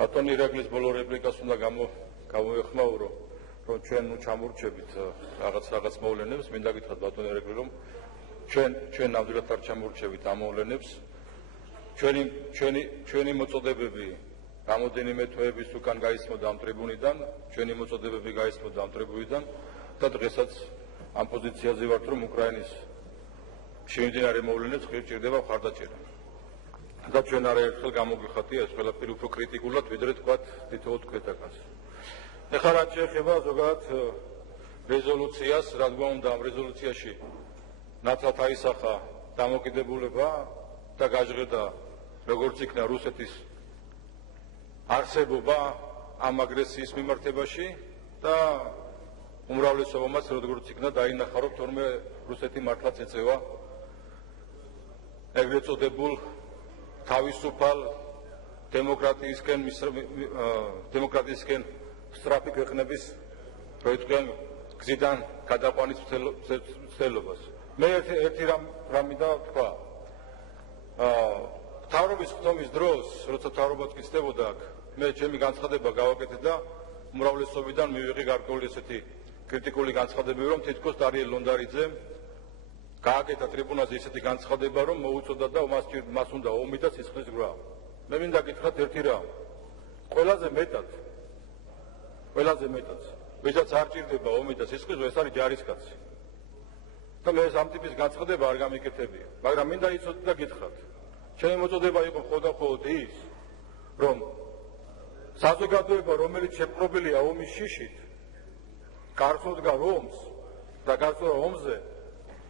ბატონი ირაკლის ბოლო რეპლიკას უნდა გამოეხმაურო, რომ ჩვენ ჩამორჩებით რაღაც მოვლენებს, მინდა გითხრათ ბატონი ირაკლი, რომ ჩვენ ნამდვილად არ ჩამორჩებით ამ მოვლენებს. ჩვენი მოწოდებები რამოდენიმე თვეების უკან გაისმოდა ამ ტრიბუნიდან, ჩვენი მოწოდებები გაისმოდა ამ ტრიბუნიდან და დღესაც ამ პოზიციაზე ვართ, რომ უკრაინის შემდგარი მოვლენებს ხშირ ჭირდება მხარდაჭერა. და ჩვენ არაერთხელ გამოგვიხატია ეს ყველაფერი უფრო კრიტიკულად, ვიდრე თქვათ თითოეულ ქვეთაკას. ეხლა რაც შეეხება ზოგადად რეზოლუციას, რა თქმა უნდა, ამ რეზოლუციაში ნათლად აისახა დამოკიდებულება და გაჟღერდა როგორც იქნა რუსეთის არსებობა ამ აგრესიის მიმართებაში და უმრავლესობამაც როგორც იქნა დაინახა, რომ თორმე რუსეთი მართლაც ეწევა ეგრეთ წოდებულ თავისუფალ დემოკრატიისკენ სწრაფი ქვეყნების პროექტიდან გზიდან გადაყვანის ცდილობას. მე ერთი რამ მინდა თქვა. მთავრობის ხდომის დროს, როცა მთავრობა ტკიცდებოდა აქ, მე ჩემი განცხადება გავაკეთე და უმრავლესობიდან მივიღე გარკვეული ესეთი კრიტიკული განცხადებები, რომ თითქოს დარიელ ლონდარიძემ გააკეთა ტრიბუნაზე ისეთი განცხადება, რომ მოუწოდა და მას უნდა ომი და სისხლის გრვა. მე მინდა გითხრათ ერთი რამ. ყველაზე მეტად, ვისაც არ ჭირდება ომი და სისხლის გრვა, ეს არის ჯარისკაცი. და მე ამ ტიპის განცხადება არ გამიკეთებია, მაგრამ მინდა იცოდეთ და გითხრათ. ჩემი მოწოდება იყო მხოლოდ ის, რომ საზოგადოება, რომელიც შეპყრობილია ომის შიშით, გარსოდგარ ომს და გარსოდგარ ომზე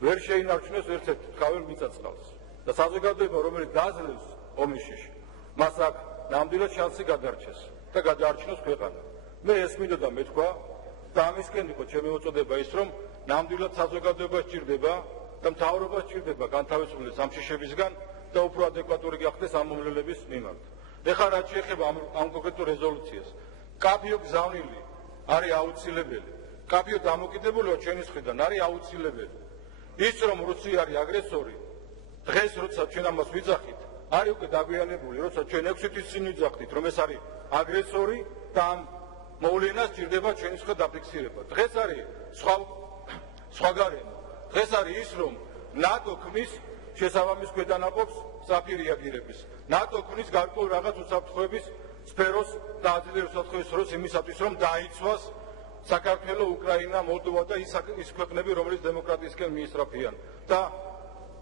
ვერ შეინარჩუნოს ერთ-ერთ თაველ მიწაწყალს და საზოგადოება, რომელიც დაძლევს ომის შიში, მას აქ ნამდვილად შანსი გადარჩეს და გადაარჩინოს ქვეყანა. მე ეს მინდოდა მეთქვა და ამისკენ იყო ჩემი მოწოდება ის, რომ ნამდვილად საზოგადოება სჭირდება და მთავრობა სჭირდება განთავისუფლდეს ამ შიშებისგან და უფრო ადეკვატური გახდეს ამ მომლელების მიმართ. ეხლა რაც შეეხება ამ კონკრეტულ რეზოლუციას, კაფიო გზავნილი არის აუცილებელი. კაფიო დამოკიდებულება ჩვენი მხრიდან არის აუცილებელი. ის რომ რუსია არის აგრესორი, დღეს როცა ჩვენ ამას ვიძახით, არის უკვე დაგვიანებული, როცა ჩვენ 6 თვის წინ ვიძახით, რომ ეს არის აგრესორი და ამ მოვლენას ჭირდება ჩვენი მხრიდან დაფიქსირება. დღეს არის სხვა გარემო. დღეს არის ის, რომ ნატო ქმნის შესაბამის ქვედანაყოფს სწრაფი რეაგირების. ნატო ქმნის გარკვეულ რაღაც უსაფრთხოების სფეროს და აძლიერებს უსაფრთხოების სფეროს იმისათვის, რომ დაიცვას საქართველო, უკრაინა, მოლდოვა და ის ქვეყნები, რომელიც დემოკრატიისკენ მიისწრაფიან და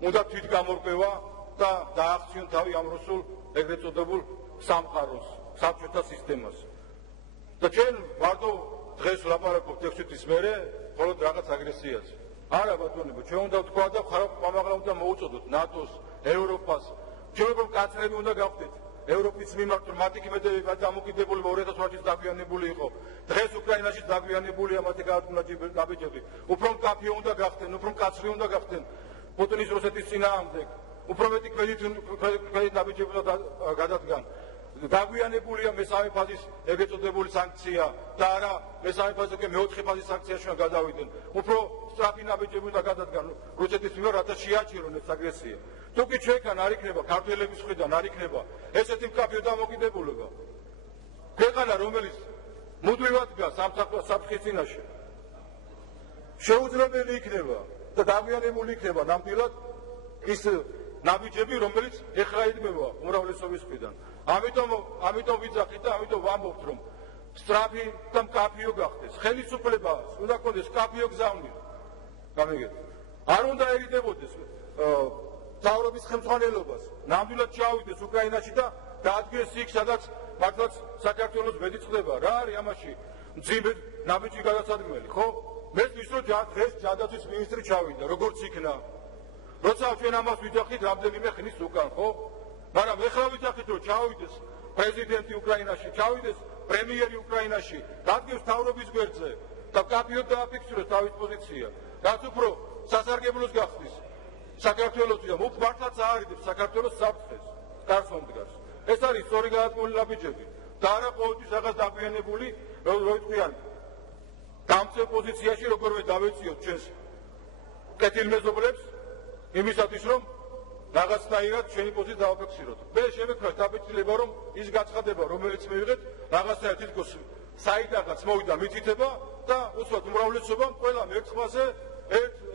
უნდა თვითგამორკვევა და დაახციონ თავი ამ რუსულ ეგრეთ წოდებულ სამყაროს, საბჭოთა სისტემას. და ჩვენ ვარდო დღეს ვლაპარაკობთ 6 თვის მერე მხოლოდ რაღაც აგრესიაზე. არა ბატონებო, ჩვენ უნდა ვთქვა და ხმამაღლა უნდა მოუწოდოთ ნატოს, ევროპას. ჩვენ უფრო კაცრები უნდა გავხდეთ. ევროპის მიმართ მათი ქმედებები დამოკიდებულება 2008 წელს დაგვიანებული იყო. დღეს უკრაინაში დაგვიანებულია მათი გაბეჭები. უფრო მკაფიო უნდა გახდნენ, უფრო მკაცრი უნდა გახდნენ პუტინის რუსეთის წინააღმდეგ. უფრო მეტი კრედიტ დაბეჭები უნდა გადადგან. დაგვიანებულია მესამე ფაზის ეგრეთ წოდებული სანქცია და არა მესამე ფაზის უკვე მეოთხე ფაზის სანქციაში უნდა გადავიდნენ. უფრო სწრაფი ნაბეჭები უნდა გადადგან რუსეთის მიმართ, რათა შეაჩერონ ეს აგრესია. თუ კი ჩვენგან არ იქნება ქართველების მხრიდან არ იქნება ესეთი მკაფიო დამოკიდებულება, ქვეყანა რომელიც მუდმივად დგას საფრთხის წინაშე, შეუძლებელი იქნება და დაგვიანებული იქნება ნამდვილად ის ნაბიჯები, რომელიც ეხლა იდგება უმრავლესობის მხრიდან. ამიტომ ვიძახით და ამიტომ ვამბობთ, რომ სწრაფი და მკაფიო გახდეს. ხელისუფლებას უნდა ქონდეს მკაფიო გზავნილი. გამიგეთ? არ უნდა ერიდებოდეს მთავრობის ხელმძღვანელობას, ნამდვილად ჩავიდეს უკრაინაში და დაადგეს იქ, სადაც მართლაც საქართველოს ბედი წყდება. რა არის ამაში მძიმე ნაბიჯი გადასადგმელი, ხო? მე ვთქვი, რომ დღეს ჯადაცვის მინისტრი ჩავიდა, როგორც იქნა. როცა ჩვენ ამას ვიძახით რამდენიმე ხნის უკან, ხო? მაგრამ ეხლა ვიძახით, რომ ჩავიდეს პრეზიდენტი უკრაინაში, ჩავიდეს პრემიერი უკრაინაში, დადგეს მთავრობის გვერდზე და კაფიოდ დააფიქსიროს თავის პოზიცია. რაც უფრო სასარგებლოს გახდის საქართველოსი და მართლაც აარიდებს საქართველოს საფრთხეს, კარს მომდგარს. ეს არის სწორი გადაწყვეტილი ნაბიჯები და არა ყოველთვის რაღაც დაგვიანებული, რომ ვიტყვიან დამცველ პოზიციაში როგორმე დავეციოთ ჩვენს კეთილმეზობლებს იმისათვის, რომ რაღაცნაირად ჩვენი პოზიციას დავაფიქსიროთ. მე შემექრა დაბეჭდილება, რომ ის გაცხადება, რომელიც მივიღეთ, რაღაცნაირად თითქოს საიდანაც მოვიდა მითითება და უცბად უმრავლესობამ ყველამ ერთ ხმაზე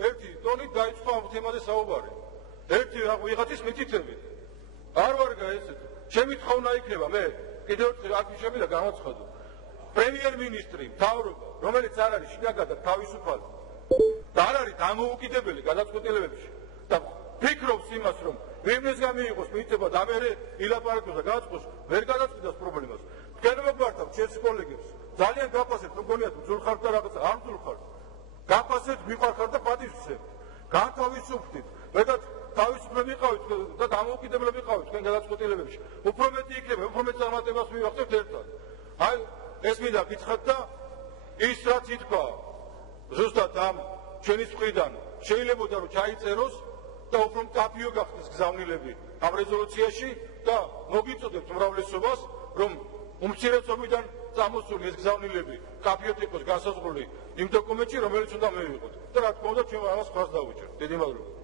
ერთი ტონით დაიწყო ამ თემაზე საუბარი. ერთი ვიღაცის მითითებით. არ ვარ გაესეთ. ჩემი თხოვნა იქნება მე კიდევ ერთხელ აფიშები და განაცხადო. პრემიერ-მინისტრი, მთავრობა, რომელიც არ არის შინაგანად თავისუფალი და არ არის დამოუკიდებელი გადაწყვეტილებებში და ფიქრობს იმას, რომ ვინმეს გამიიღოს მითითება და მე ილაპარაკოს და გააწყოს, ვერ გადაწყვიტოს პრობლემას. თქვენ მოგმართავთ ჩემს კოლეგებს, ძალიან გაფასებთ, რომ გონიათ ბძულ ხართ და რაღაცა არ ბძულ ხართ. გაფასებთ, მიყვარხართ და პატივს ვცემთ. განთავისუფლდით, მეტად თავისუფლები ვიყავით და დამოუკიდებლები ვიყავით თქვენ გადაწყვეტილებებში. უფრო მეტი იქნება, უფრო მეტ წარმატებას მივახცევთ ერთად. აი ეს მინდა გითხრათ და ის რაც ითქვა ზუსტად ამ ჩვენი მხრიდან შეიძლებოდა რომ ჩაიწეროს და უფრო მკაფიო გახდეს გზავნილები ამ რეზოლუციაში და მოგიწოდებთ უმრავლესობას რომ უმცირესობიდან წამოსული ეს გზავნილები მკაფიოდ იყოს განსაზღვრული იმ დოკუმენტში რომელიც უნდა მივიღოთ და რა თქმა უნდა ჩვენ ამას ხარს დავუჭერთ. დიდი მადლობა.